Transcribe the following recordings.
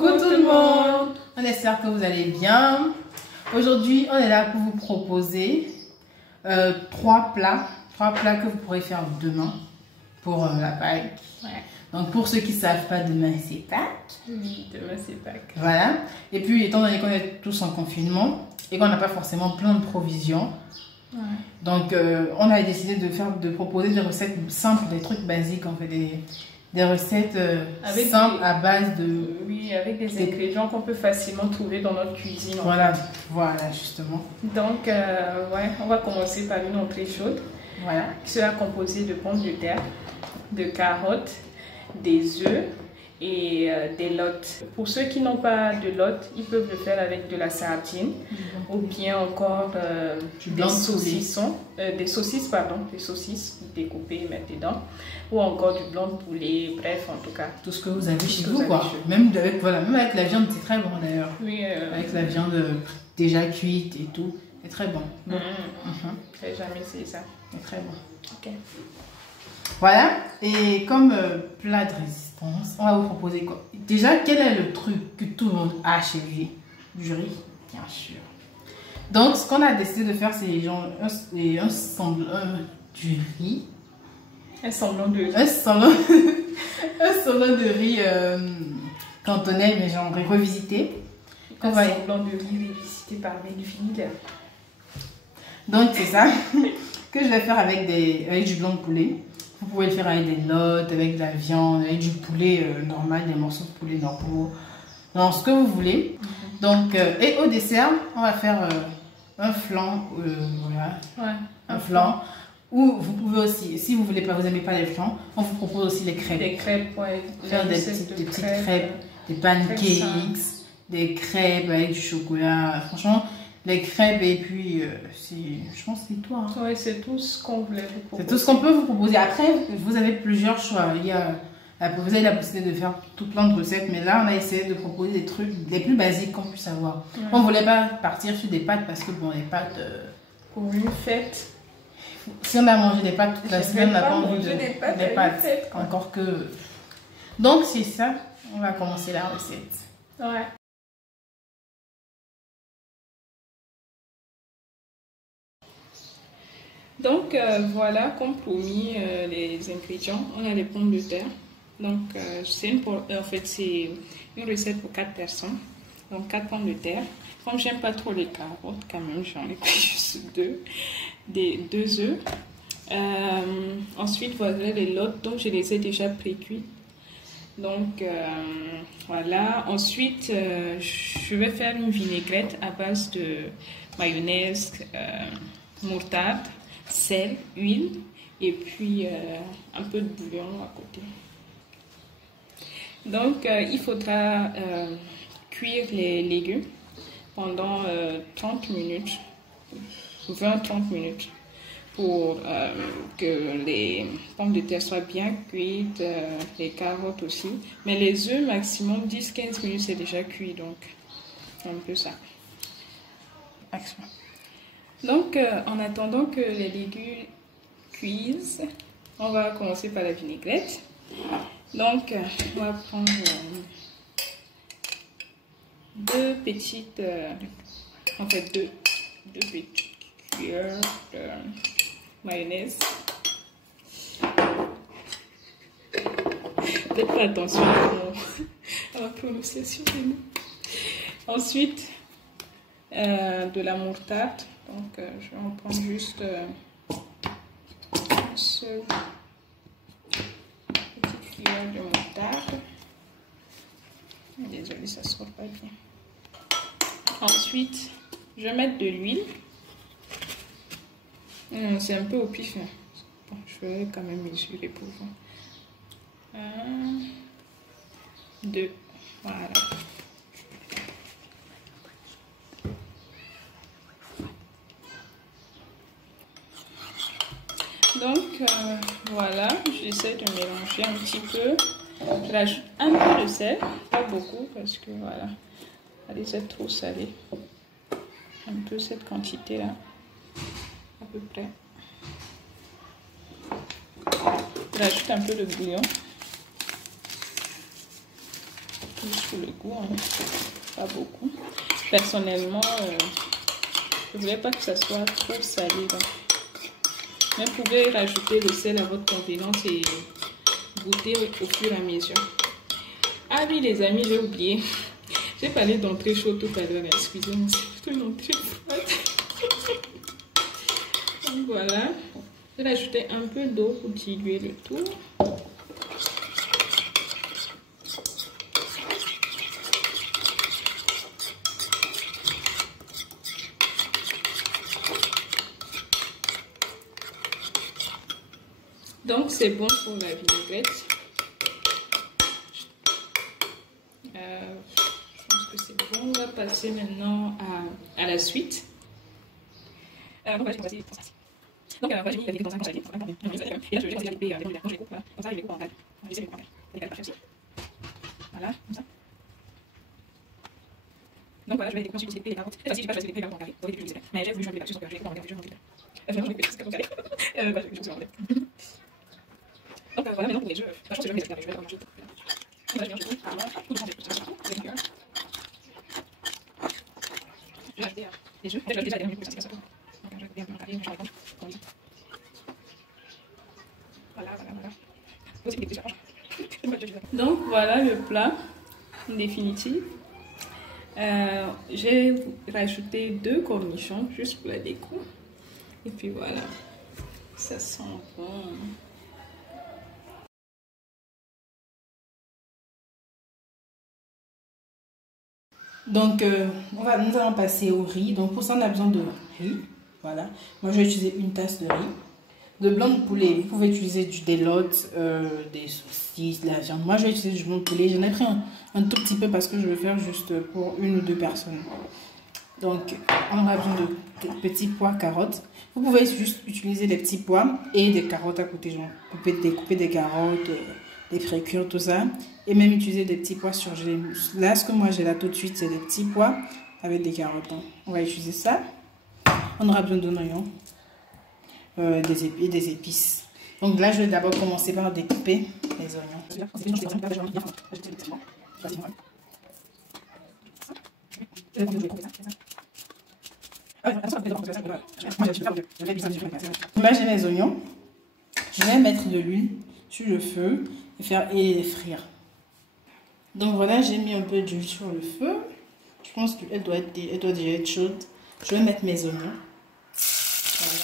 Coucou tout le monde. On espère que vous allez bien. Aujourd'hui, on est là pour vous proposer trois plats que vous pourrez faire demain pour la Pâques. Ouais. Donc pour ceux qui ne savent pas, demain c'est Pâques. Oui, demain c'est Pâques. Voilà. Et puis étant donné qu'on est tous en confinement et qu'on n'a pas forcément plein de provisions, Ouais. donc on a décidé de proposer des recettes simples, des trucs basiques en fait, des recettes simples à base de... Oui, avec des ingrédients qu'on peut facilement trouver dans notre cuisine. Voilà, voilà justement. Donc, ouais, on va commencer par une entrée chaude. Voilà. Qui sera composée de pommes de terre, de carottes, des œufs et des lottes. Pour ceux qui n'ont pas de lottes, ils peuvent le faire avec de la sardine ou bien encore des saucissons, des saucisses découpées et mettre dedans, ou encore du blanc de poulet, bref, en tout cas. Tout ce que vous avez chez vous, quoi. Même avec la viande, c'est très bon d'ailleurs. Oui, avec la viande déjà cuite et tout, c'est très bon. J'ai jamais essayé ça. C'est très bon. Ok. Voilà, et comme plat de résistance, on va vous proposer quoi? Déjà, quel est le truc que tout le monde a chez lui? Du riz, bien sûr. Donc, ce qu'on a décidé de faire, c'est genre un semblant du riz. Un semblant de riz. Un semblant de riz cantonais, mais genre revisité. Un semblant de riz revisité par Melville. Donc, c'est ça que je vais faire avec du blanc de poulet. Vous pouvez le faire avec des lottes, avec de la viande, avec du poulet normal, des morceaux de poulet normaux, dans ce que vous voulez. Donc, et au dessert, on va faire un flan, voilà, ouais, un flan. Ou vous pouvez aussi, si vous voulez pas, vous n'aimez pas les flans, on vous propose aussi les crêpes. Des crêpes, ouais. Faire des petites crêpes, des pancakes, des crêpes avec du chocolat. Franchement, les crêpes et puis, je pense que c'est tout. Hein. Ouais, c'est tout ce qu'on voulait vous proposer. C'est tout ce qu'on peut vous proposer. Après, vous avez plusieurs choix. Vous avez la possibilité de faire tout plein de recettes, mais là, on a essayé de proposer des trucs les plus basiques qu'on puisse avoir. Ouais. On ne voulait pas partir sur des pâtes parce que, bon, les pâtes... Pour une fête... Si on a mangé des pâtes toute la semaine, on n'a pas envie de des pâtes. Encore que... Donc, c'est ça. On va commencer la recette. Ouais. Donc voilà, comme promis, les ingrédients. On a les pommes de terre. Donc c'est une recette pour 4 personnes. Donc 4 pommes de terre. Comme j'aime pas trop les carottes, quand même, j'en ai pris juste 2. 2 œufs. Ensuite, voilà les lottes. Donc je les ai déjà pré-cuites. Donc voilà. Ensuite, je vais faire une vinaigrette à base de mayonnaise, moutarde, sel, huile et puis un peu de bouillon à côté. Donc il faudra cuire les légumes pendant 30 minutes, 20-30 minutes pour que les pommes de terre soient bien cuites, les carottes aussi. Mais les œufs, maximum 10-15 minutes, c'est déjà cuit, donc un peu ça. Action. Donc, en attendant que les légumes cuisent, on va commencer par la vinaigrette. Donc, on va prendre 2 petites cuillères de mayonnaise. Faites pas attention à la prononciation des mots. Ensuite, de la moutarde. Donc, je vais en prendre juste une seule petite cuillère de moutarde. Désolée, ça ne sort pas bien. Ensuite, je vais mettre de l'huile. C'est un peu au pif. Hein. Bon, je vais quand même mesurer pour vous. 1, 2, voilà. Donc voilà, j'essaie de mélanger un petit peu. Je rajoute un peu de sel, pas beaucoup parce que voilà, allez, c'est trop salé. Un peu cette quantité là, à peu près. Je rajoute un peu de bouillon. juste pour le goût, hein. Pas beaucoup. Personnellement, je voulais pas que ça soit trop salé. Donc. Mais vous pouvez rajouter le sel à votre convenance et goûter au fur et à mesure. Ah oui les amis, j'ai oublié. J'ai parlé d'entrée chaude tout à l'heure, excusez-moi, c'est plutôt une entrée froide. Donc voilà, je vais rajouter un peu d'eau pour diluer le tout. Donc c'est bon pour la vinaigrette. Je pense que c'est bon. On va passer maintenant à la suite. Donc voilà, j'ai mis la vinaigrette dans un conservé. Et là je vais les couper. Quand je les coupe, voilà. Comme ça je les coupe en dalle. Je vais essayer de les couper en dalle. Aussi. Voilà, comme ça. Donc voilà, je vais ensuite couper les carottes. Cette fois-ci, je vais pas choisir les carottes en carré. Vous aurez pu mais j'ai voulu changer les carottes, donc je les coupe en carré. Je vais les couper en carré. Voilà, je vais les couper en carré. Donc voilà, maintenant pour les jeux, je pense que je vais les faire, je vais les manger. Voilà, je vais manger tout le temps. Je vais ajouter les jeux. Je vais déjà les remettre pour ça. Donc je vais couper un peu en carré, je vais changer comme ça. Voilà. Donc voilà le plat en définitive. J'ai rajouté 2 cornichons juste pour la déco. Et puis voilà, ça sent bon. Donc, nous allons passer au riz. Donc, pour ça, on a besoin de riz. Voilà. Moi, je vais utiliser une tasse de riz. De blanc de poulet, vous pouvez utiliser des lottes, des saucisses, de la viande. Moi, je vais utiliser du blanc de poulet. J'en ai pris un tout petit peu parce que je vais faire juste pour 1 ou 2 personnes. Donc, on a besoin de petits pois, carottes. Vous pouvez juste utiliser des petits pois et des carottes à côté. Genre, couper des carottes, des précures, tout ça. Et même utiliser des petits pois surgelés. Là, ce que moi j'ai là tout de suite, c'est des petits pois avec des carottes. Donc, on va utiliser ça. On aura besoin d'un oignon, des épices. Donc là, je vais d'abord commencer par découper les oignons. Là, j'ai mes oignons. Je vais mettre de l'huile sur le feu et les frire. Donc voilà, j'ai mis un peu d'huile sur le feu. Je pense qu'elle doit déjà être chaude. Je vais mettre mes oignons. Voilà.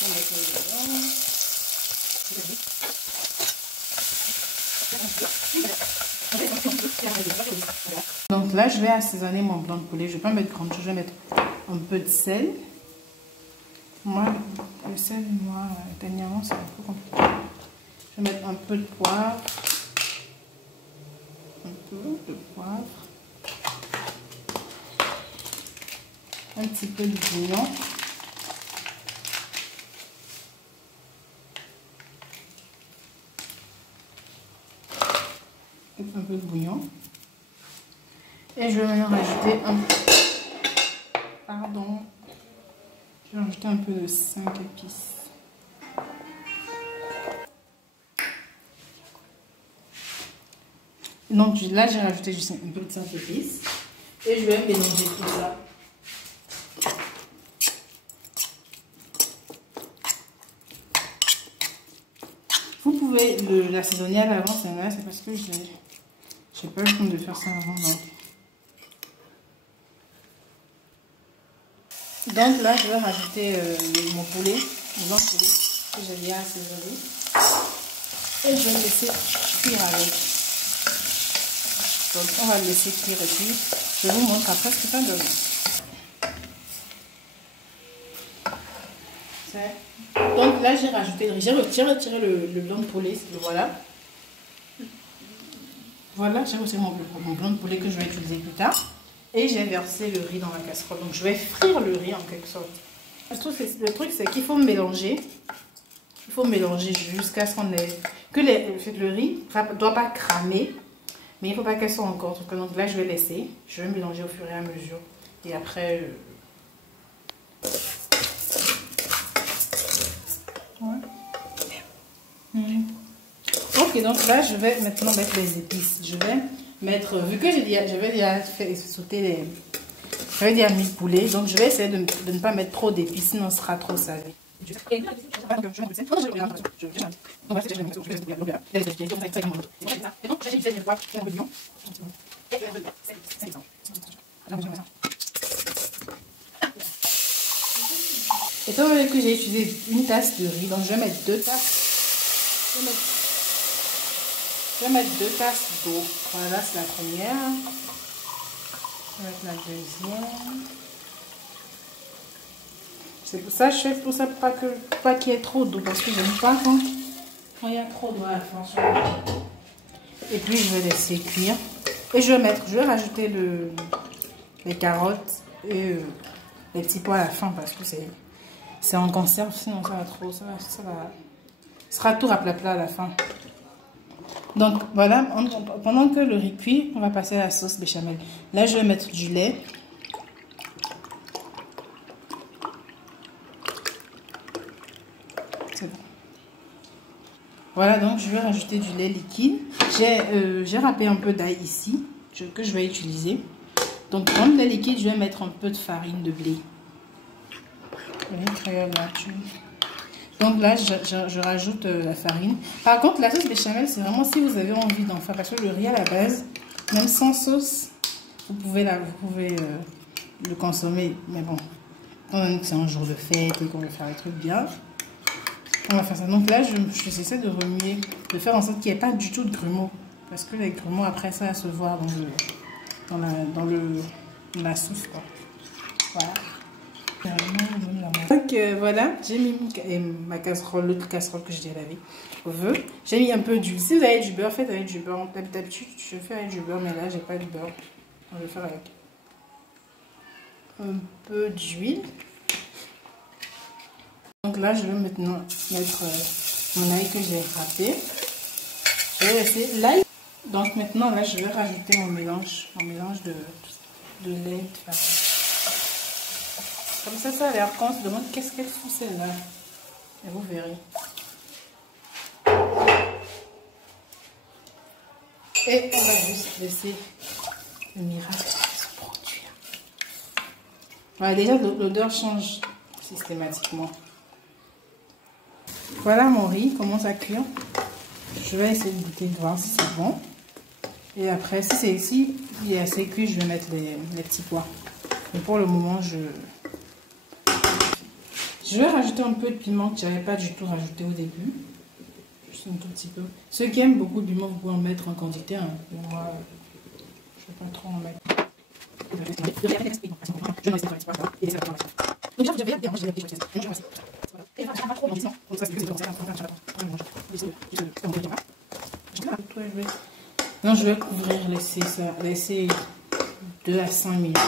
Je vais mettre mes oignons. Donc là, je vais assaisonner mon blanc de poulet. Je ne vais pas mettre grande chose, je vais mettre un peu de sel. Moi, le sel, dernièrement, c'est un peu compliqué. Je vais mettre un peu de poivre. Un petit peu de bouillon. Un peu de bouillon. Et je vais maintenant rajouter je vais rajouter un peu de 5 épices. Donc là, j'ai rajouté juste un peu de 5 épices. Et je vais mélanger tout ça. Vous pouvez l'assaisonner à l'avance, c'est parce que j'ai pas eu le temps de faire ça avant. Donc là, je vais rajouter mon poulet, mon blanc de poulet que j'ai bien assaisonné. Et je vais le laisser cuire avec. Donc on va le laisser cuire et puis je vous montre après ce que ça donne. Donc là, j'ai rajouté le riz. J'ai retiré le blanc de poulet, voilà. Voilà, j'ai retiré mon blanc de poulet que je vais utiliser plus tard. Et j'ai versé le riz dans la casserole. Donc je vais frire le riz en quelque sorte. Le truc, c'est qu'il faut mélanger. Il faut mélanger jusqu'à ce qu'on ait... le riz ne doit pas cramer. Mais il ne faut pas qu'elle soit encore. Donc là, je vais laisser. Je vais mélanger au fur et à mesure. Et après... Ok, donc là, je vais maintenant mettre les épices. Je vais mettre, vu que j'avais déjà fait sauter les... J'avais déjà mis le poulet, donc je vais essayer de ne pas mettre trop d'épices, sinon ce sera trop salé. Étant donné que j'ai utilisé une tasse de riz, donc je vais mettre 2 tasses. Je vais mettre 2 tasses d'eau. Voilà, c'est la première. Je vais mettre la deuxième. C'est pour ça que je fais pour ça, pas qu'il y ait trop d'eau, parce que j'aime pas quand il y a trop d'eau à la fin. Et puis je vais laisser cuire. Et je vais rajouter les carottes et les petits pois à la fin, parce que c'est en conserve, sinon ça va trop, ça sera tout raplapla à la fin. Donc voilà, pendant que le riz cuit, on va passer à la sauce béchamel. Là, je vais mettre du lait. C'est bon. Voilà, donc je vais rajouter du lait liquide. J'ai râpé un peu d'ail ici, que je vais utiliser. Donc dans le lait liquide, je vais mettre un peu de farine de blé. Donc là, je rajoute la farine. Par contre, la sauce béchamel, c'est vraiment si vous avez envie d'en faire. Parce que le riz à la base, même sans sauce, vous pouvez le consommer. Mais bon, c'est un jour de fête et qu'on veut faire les trucs bien, on va faire ça. Donc là, j'essaie de remuer, de faire en sorte qu'il n'y ait pas du tout de grumeaux. Parce que les grumeaux, après ça, va se voir dans la sauce, quoi. Voilà. Donc voilà, j'ai mis ma casserole, l'autre casserole que j'ai lavée au feu. J'ai mis un peu d'huile. Si vous avez du beurre, faites avec du beurre. D'habitude, je fais avec du beurre, mais là, j'ai pas de beurre. On va le faire avec un peu d'huile. Donc là, je vais maintenant mettre mon ail que j'ai râpé. Je vais laisser l'ail. Donc maintenant, là, je vais rajouter mon mélange de lait et de farine. Comme ça a l'air quand on se demande qu'est-ce qu'elle fout celle-là. Et vous verrez. Et on va juste laisser le miracle se produire. Voilà, déjà l'odeur change systématiquement. Voilà, mon riz commence à cuire. Je vais essayer de goûter, de voir si c'est bon. Et après, si il est assez cuit, je vais mettre les petits pois. Mais pour le moment, je vais rajouter un peu de piment que je n'avais pas du tout rajouté au début. Juste un tout petit peu. Ceux qui aiment beaucoup de piment, vous pouvez en mettre en quantité. Hein. Mais moi, je ne vais pas trop en mettre. Non, je vais couvrir, laisser 2 à 5 minutes.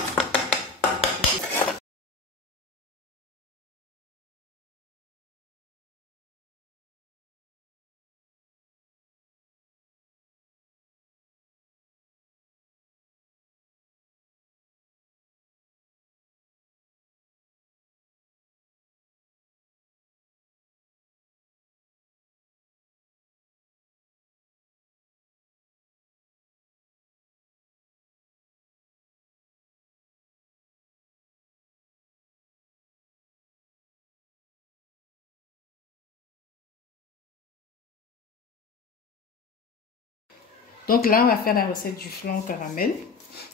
Donc là, on va faire la recette du flan au caramel.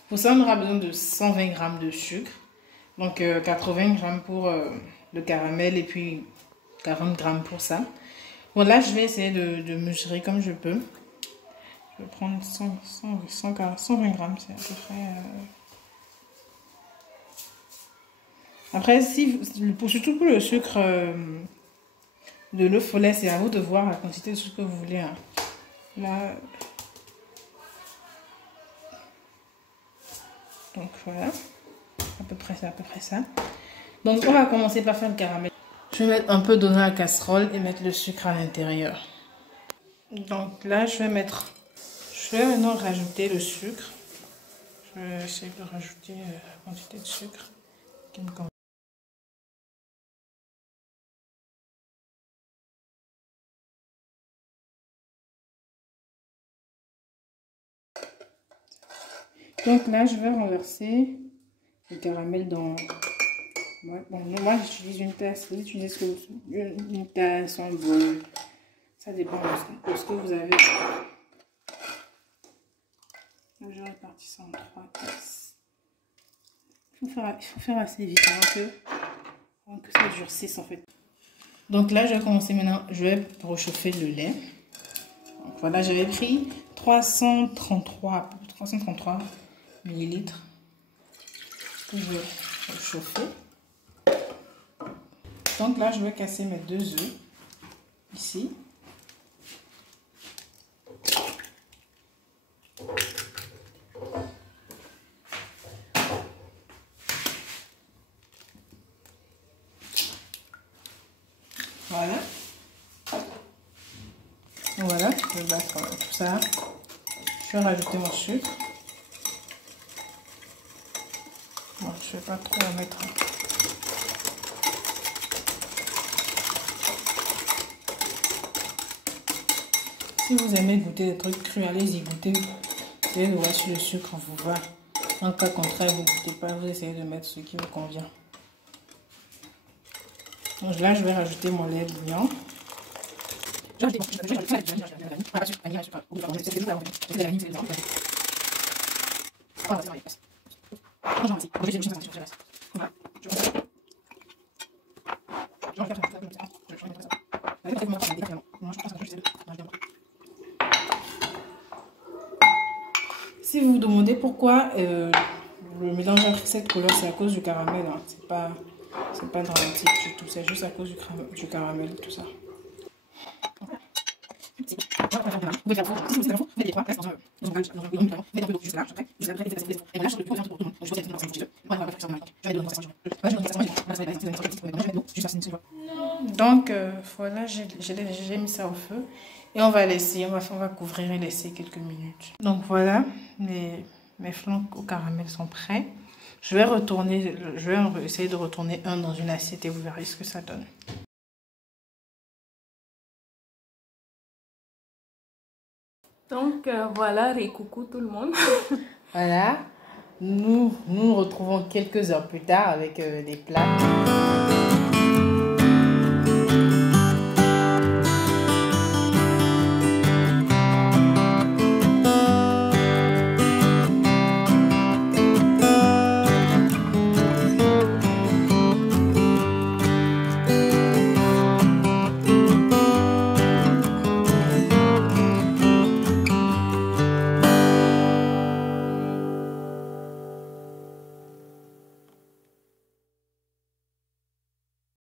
Pour ça, on aura besoin de 120 g de sucre. Donc 80 g pour le caramel et puis 40 g pour ça. Bon, là, je vais essayer de mesurer comme je peux. Je vais prendre 120 g, c'est à peu près... Après, surtout pour le sucre de l'œuf au lait, c'est à vous de voir la quantité de sucre que vous voulez. Hein. Là... Donc voilà, à peu près ça. Donc on va commencer par faire le caramel. Je vais mettre un peu d'eau dans la casserole et mettre le sucre à l'intérieur. Donc là, je vais maintenant rajouter le sucre. Je vais essayer de rajouter la quantité de sucre qui me convient. Donc là, je vais renverser le caramel dans... Ouais, bon, moi, j'utilise une tasse. Vous utilisez une tasse, un bol. Ça dépend de ce que vous avez. Donc, je répartis ça en 3 tasses. Il faut faire assez vite avant que ça durcisse en fait. Donc là, je vais commencer maintenant. Je vais réchauffer le lait. Donc voilà, j'avais pris 333 millilitres que je vais réchauffer. Donc là, je vais casser mes 2 œufs ici. Voilà. Voilà, je vais battre tout ça. Je vais rajouter mon sucre. Bon, je ne vais pas trop en mettre. Si vous aimez goûter des trucs crus, allez-y goûter. Essayez de voir si le sucre vous va. En cas contraire, vous ne goûtez pas, vous essayez de mettre ce qui vous convient. Donc là, je vais rajouter mon lait bouillant. Si vous vous demandez pourquoi le mélange a pris cette couleur, c'est à cause du caramel. Hein. C'est pas dramatique du tout, c'est juste à cause du caramel, tout ça. Donc voilà, j'ai mis ça au feu et on va laisser, on va couvrir et laisser quelques minutes. Donc voilà, mes flancs au caramel sont prêts. Je vais essayer de retourner un dans une assiette et vous verrez ce que ça donne. Donc voilà, coucou tout le monde. Voilà, nous nous retrouvons quelques heures plus tard avec les plats.